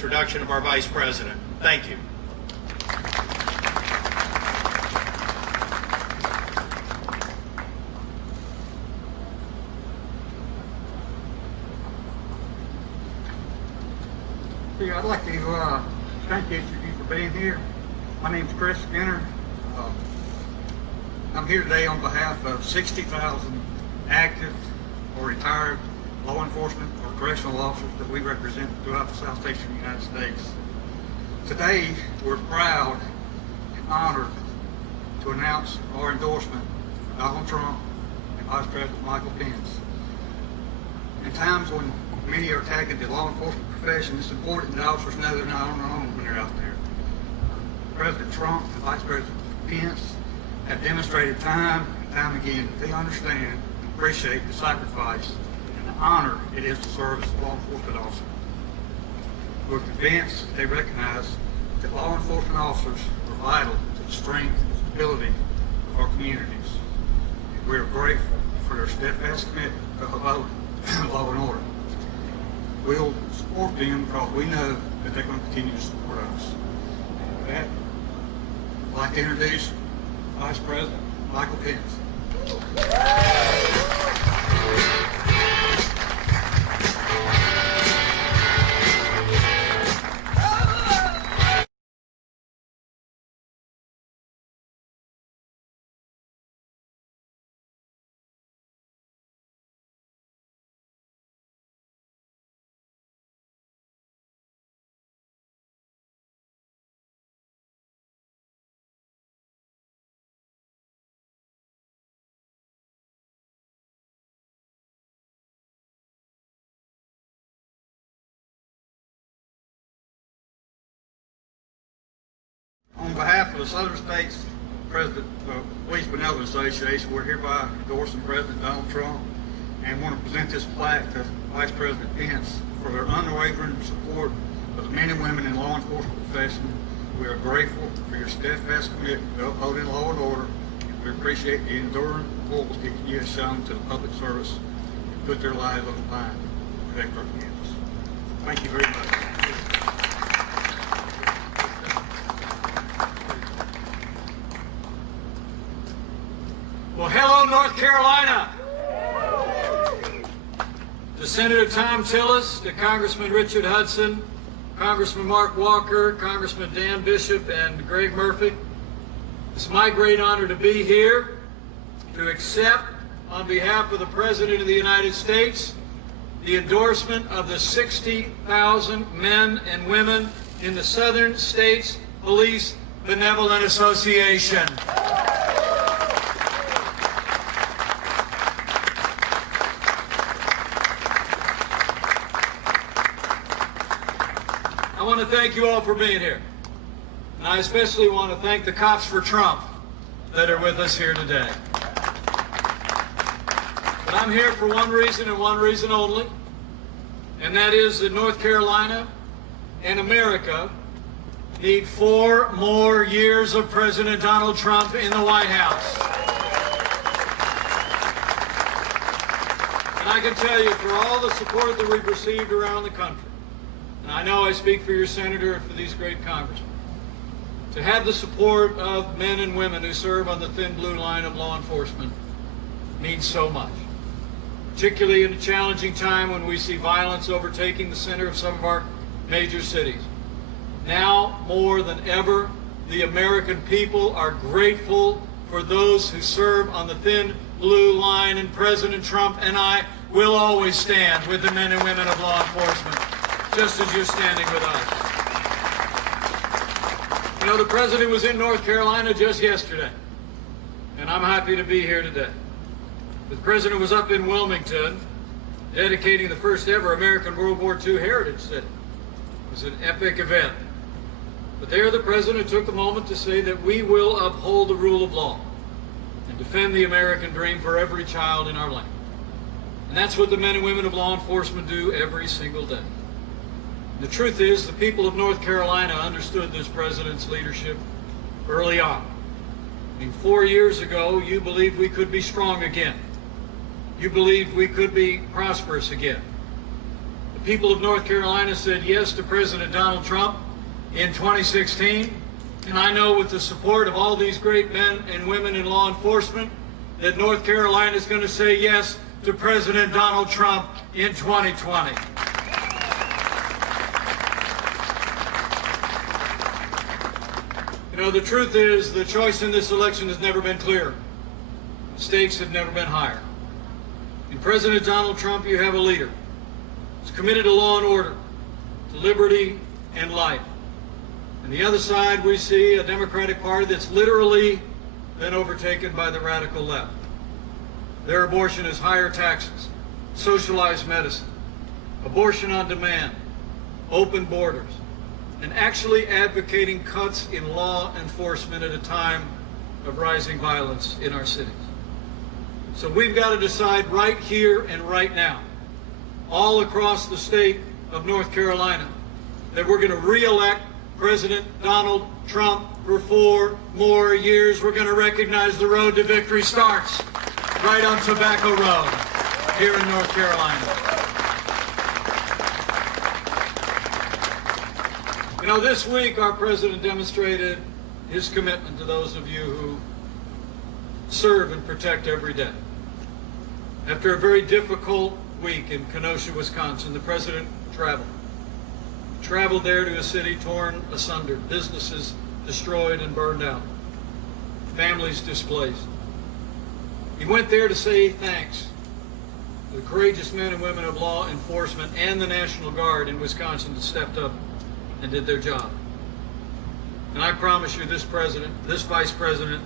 introduction of our Vice President. Thank you. I'd like to thank each of you for being here. My name's Chris Skinner. I'm here today on behalf of 60,000 active or retired law enforcement or correctional officers that we represent throughout the southeastern United States. Today, we're proud and honored to announce our endorsement for Donald Trump and Vice President Michael Pence. In times when many are attacking the law enforcement profession, it's important that officers know they're not on their own when they're out there. President Trump and Vice President Pence have demonstrated time and time again that they understand and appreciate the sacrifice and the honor it is to serve as a law enforcement officer. We're convinced that they recognize that law enforcement officers are vital to the strength and stability of our communities. And we are grateful for their steadfast commitment to uphold law and order. We'll support them because we know that they're going to continue to support us. And with that, I'd like to introduce Vice President Michael Pence. On behalf of the Southern States Police Benevolent Association, we're hereby endorsing President Donald Trump and want to present this plaque to Vice President Pence for their unwavering support of the men and women in law enforcement profession. We are grateful for your steadfast commitment to upholding law and order. And we appreciate the enduring loyalty you have shown to the public service and put their lives on the line to protect our communities. Thank you very much. Well, hello, North Carolina. To Senator Tom Tillis, to Congressman Richard Hudson, Congressman Mark Walker, Congressman Dan Bishop, and Greg Murphy, it's my great honor to be here to accept, on behalf of the President of the United States, the endorsement of the 60,000 men and women in the Southern States Police Benevolent Association. I want to thank you all for being here. And I especially want to thank the Cops for Trump that are with us here today. But I'm here for one reason and one reason only, and that is that North Carolina and America need 4 more years of President Donald Trump in the White House. And I can tell you, for all the support that we've received around the country, and I know I speak for your senator and for these great congressmen, to have the support of men and women who serve on the thin blue line of law enforcement means so much, particularly in a challenging time when we see violence overtaking the center of some of our major cities. Now, more than ever, the American people are grateful for those who serve on the thin blue line, and President Trump and I will always stand with the men and women of law enforcement, just as you're standing with us. You know, the President was in North Carolina just yesterday, and I'm happy to be here today. The President was up in Wilmington, dedicating the first ever American World War II Heritage City. It was an epic event. But there the President took the moment to say that we will uphold the rule of law and defend the American dream for every child in our land. And that's what the men and women of law enforcement do every single day. The truth is, the people of North Carolina understood this President's leadership early on. I mean, 4 years ago, you believed we could be strong again. You believed we could be prosperous again. The people of North Carolina said yes to President Donald Trump in 2016. And I know with the support of all these great men and women in law enforcement that North Carolina is going to say yes to President Donald Trump in 2020. You know, the truth is the choice in this election has never been clearer. The stakes have never been higher. In President Donald Trump, you have a leader who's committed to law and order, to liberty and life. On the other side, we see a Democratic Party that's literally been overtaken by the radical left. Their abortion is higher taxes, socialized medicine, abortion on demand, open borders, and actually advocating cuts in law enforcement at a time of rising violence in our cities. So we've got to decide right here and right now, all across the state of North Carolina, that we're going to re-elect President Donald Trump for 4 more years. We're going to recognize the road to victory starts right on Tobacco Road here in North Carolina. You know, this week our president demonstrated his commitment to those of you who serve and protect every day. After a very difficult week in Kenosha, Wisconsin, the president traveled there to a city torn asunder, businesses destroyed and burned out, families displaced. He went there to say thanks to the courageous men and women of law enforcement and the National Guard in Wisconsin that stepped up and did their job. And I promise you, this president, this vice president,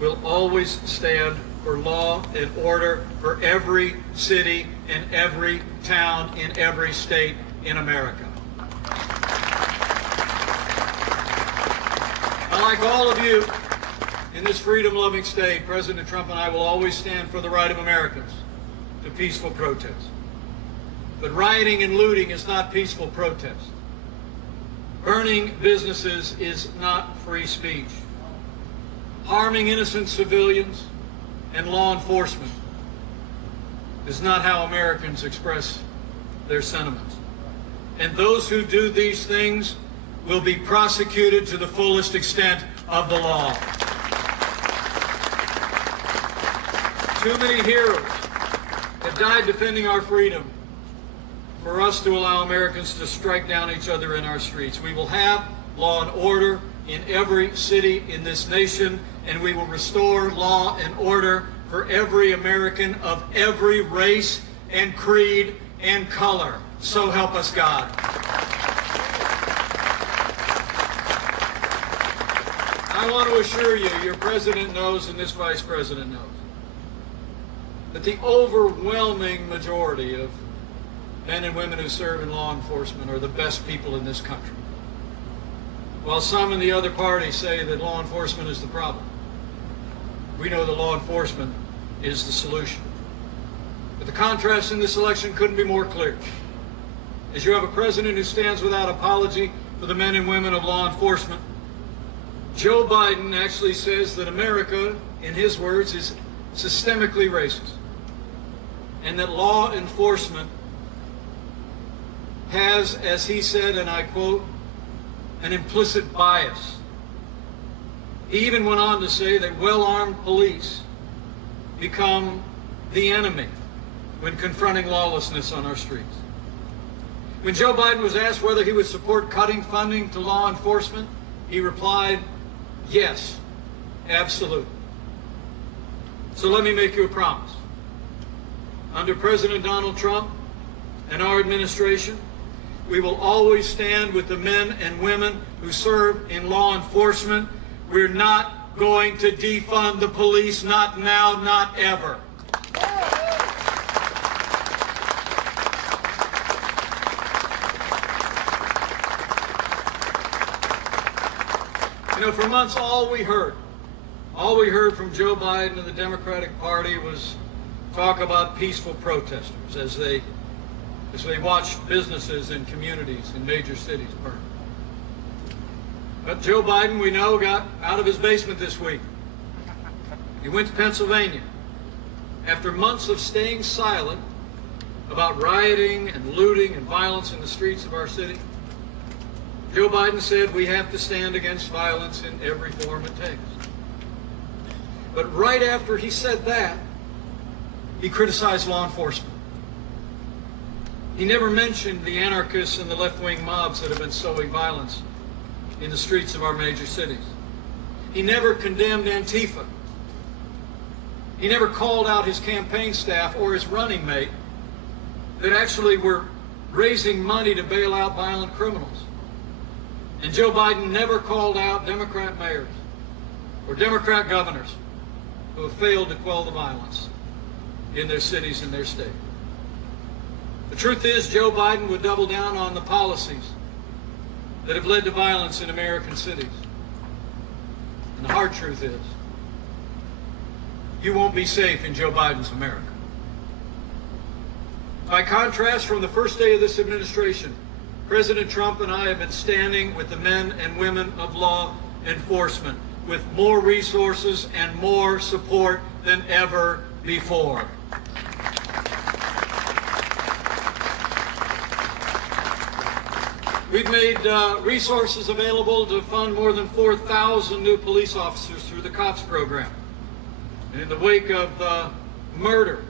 will always stand for law and order for every city and every town in every state in America. Like all of you in this freedom-loving state, President Trump and I will always stand for the right of Americans to peaceful protest. But rioting and looting is not peaceful protest. Burning businesses is not free speech. Harming innocent civilians and law enforcement is not how Americans express their sentiments. And those who do these things will be prosecuted to the fullest extent of the law. Too many heroes have died defending our freedom for us to allow Americans to strike down each other in our streets. We will have law and order in every city in this nation, and we will restore law and order for every American of every race and creed and color. So help us God. I want to assure you, your president knows and this vice president knows, that the overwhelming majority of men and women who serve in law enforcement are the best people in this country. While some in the other party say that law enforcement is the problem, we know that law enforcement is the solution. But the contrast in this election couldn't be more clear. As you have a president who stands without apology for the men and women of law enforcement, Joe Biden actually says that America, in his words, is systemically racist, and that law enforcement has, as he said, and I quote, an implicit bias. He even went on to say that well-armed police become the enemy when confronting lawlessness on our streets. When Joe Biden was asked whether he would support cutting funding to law enforcement, he replied, yes, absolutely. So let me make you a promise. Under President Donald Trump and our administration, we will always stand with the men and women who serve in law enforcement. We're not going to defund the police, not now, not ever. You know, for months, all we heard from Joe Biden and the Democratic Party was talk about peaceful protesters as they watched businesses and communities in major cities burn. But Joe Biden, we know, got out of his basement this week. He went to Pennsylvania. After months of staying silent, about rioting and looting and violence in the streets of our city, Joe Biden said we have to stand against violence in every form it takes. But right after he said that, he criticized law enforcement. He never mentioned the anarchists and the left-wing mobs that have been sowing violence in the streets of our major cities. He never condemned Antifa. He never called out his campaign staff or his running mate that actually were raising money to bail out violent criminals. And Joe Biden never called out Democrat mayors or Democrat governors who have failed to quell the violence in their cities and their state. The truth is, Joe Biden would double down on the policies that have led to violence in American cities. And the hard truth is, you won't be safe in Joe Biden's America. By contrast, from the first day of this administration, President Trump and I have been standing with the men and women of law enforcement with more resources and more support than ever before. We've made resources available to fund more than 4,000 new police officers through the COPS program. And in the wake of the murder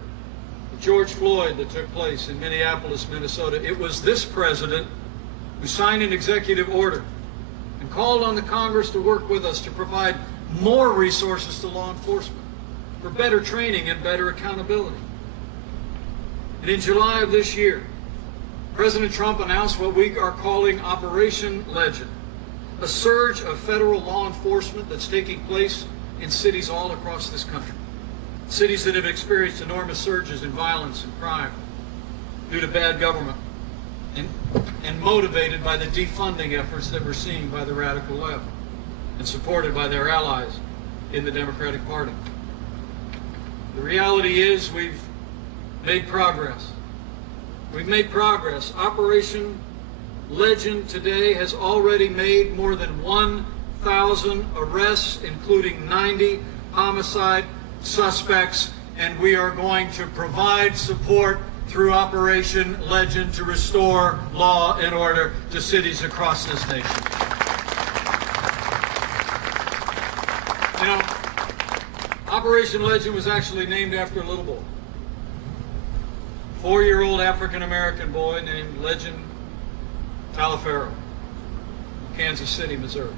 of George Floyd that took place in Minneapolis, Minnesota, it was this president who signed an executive order and called on the Congress to work with us to provide more resources to law enforcement for better training and better accountability. And in July of this year, President Trump announced what we are calling Operation Legend, a surge of federal law enforcement that's taking place in cities all across this country. Cities that have experienced enormous surges in violence and crime due to bad government and motivated by the defunding efforts that we're seeing by the radical left and supported by their allies in the Democratic Party. The reality is we've made progress. We've made progress. Operation Legend today has already made more than 1,000 arrests, including 90 homicide suspects, and we are going to provide support through Operation Legend to restore law and order to cities across this nation. You know, Operation Legend was actually named after a little boy. 4-year-old African-American boy named Legend Taliaferro, Kansas City, Missouri.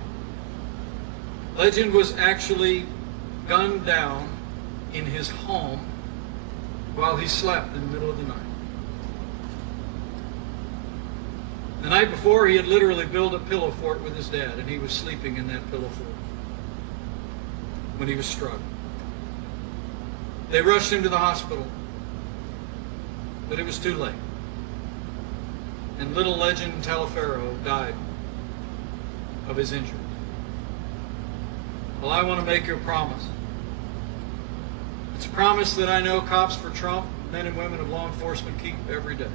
Legend was actually gunned down in his home while he slept in the middle of the night. The night before, he had literally built a pillow fort with his dad, and he was sleeping in that pillow fort when he was struck. They rushed him to the hospital, but it was too late. And little Legend Taliaferro died of his injuries. Well, I want to make you a promise. It's a promise that I know Cops for Trump, men and women of law enforcement, keep every day.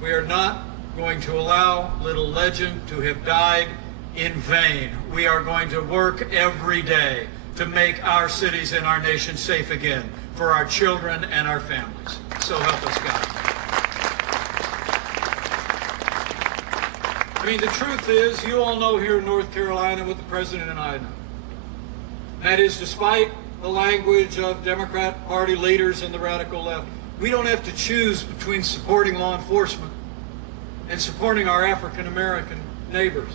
We are not going to allow little Legend to have died in vain. We are going to work every day to make our cities and our nation safe again for our children and our families. So help us God. I mean, the truth is, you all know here in North Carolina what the President and I know. That is, despite the language of Democrat Party leaders and the radical left, we don't have to choose between supporting law enforcement and supporting our African American neighbors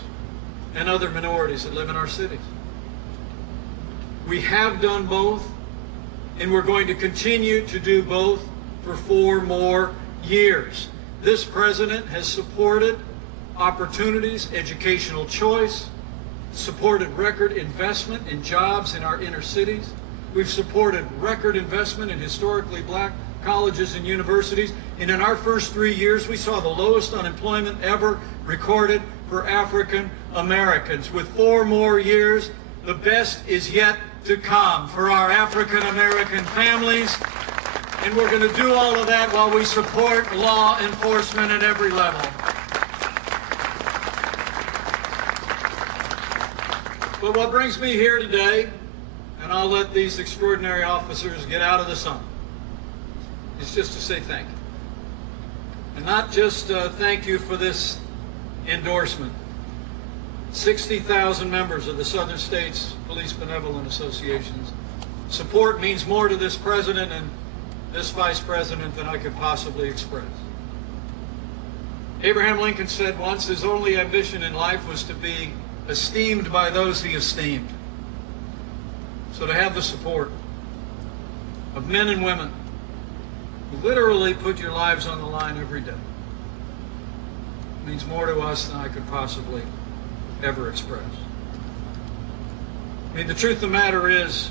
and other minorities that live in our cities. We have done both, and we're going to continue to do both for 4 more years. This president has supported opportunities, educational choice, supported record investment in jobs in our inner cities. We've supported record investment in historically black colleges and universities. And in our first 3 years, we saw the lowest unemployment ever recorded for African Americans. With 4 more years, the best is yet to come for our African American families. And we're going to do all of that while we support law enforcement at every level. But what brings me here today, and I'll let these extraordinary officers get out of the sun, is just to say thank you. And not just thank you for this endorsement. 60,000 members of the Southern States Police Benevolent Association's support means more to this president and this vice president than I could possibly express. Abraham Lincoln said once his only ambition in life was to be esteemed by those he esteemed. So to have the support of men and women who literally put your lives on the line every day means more to us than I could possibly ever express. I mean, the truth of the matter is,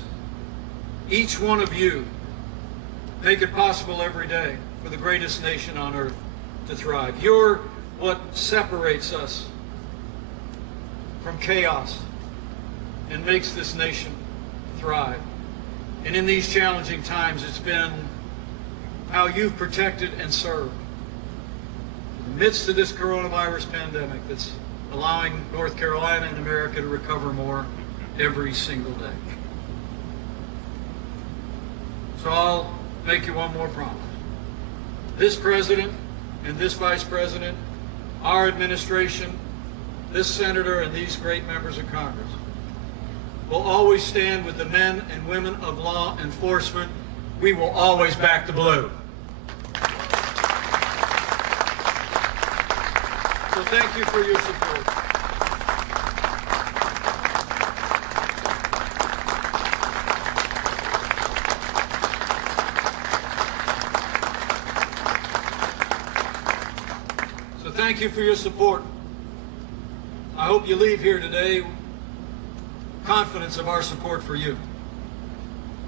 each one of you make it possible every day for the greatest nation on earth to thrive. You're what separates us from chaos and makes this nation thrive. And in these challenging times, it's been how you've protected and served in the midst of this coronavirus pandemic that's allowing North Carolina and America to recover more every single day. So I'll make you one more promise. This president and this vice president, our administration, this senator, and these great members of Congress will always stand with the men and women of law enforcement. We will always back the blue. So thank you for your support. So thank you for your support. I hope you leave here today confidence of our support for you.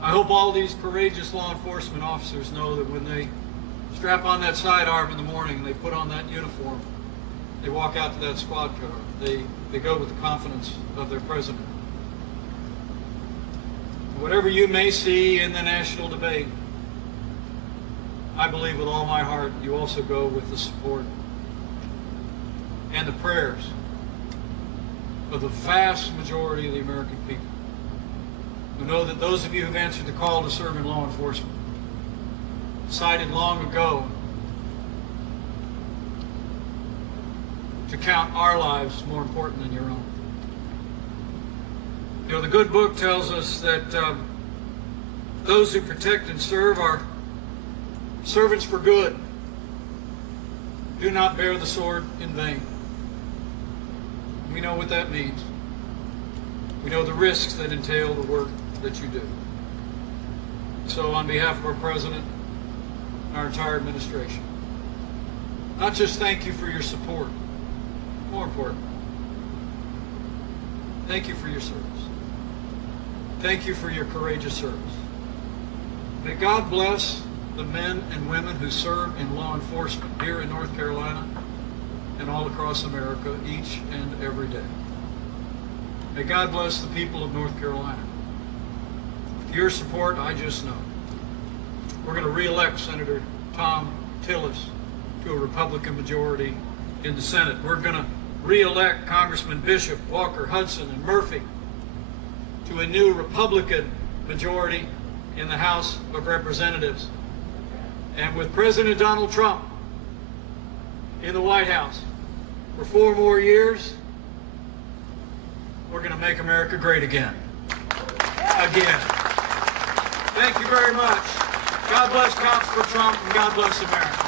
I hope all these courageous law enforcement officers know that when they strap on that sidearm in the morning and they put on that uniform, they walk out to that squad car, they go with the confidence of their president. Whatever you may see in the national debate, I believe with all my heart you also go with the support and the prayers of the vast majority of the American people who know that those of you who've answered the call to serve in law enforcement decided long ago to count our lives more important than your own. You know, the good book tells us that those who protect and serve are servants for good, do not bear the sword in vain. We know what that means. We know the risks that entail the work that you do. So on behalf of our president and our entire administration, not just thank you for your support, more important, thank you for your service. Thank you for your courageous service. May God bless the men and women who serve in law enforcement here in North Carolina and all across America each and every day. May God bless the people of North Carolina. With your support, I just know we're going to re-elect Senator Tom Tillis to a Republican majority in the Senate. We're going to re-elect Congressman Bishop, Walker, Hudson, and Murphy to a new Republican majority in the House of Representatives. And with President Donald Trump in the White House for 4 more years, we're going to make America great again. Again. Thank you very much. God bless Cops for Trump, and God bless America.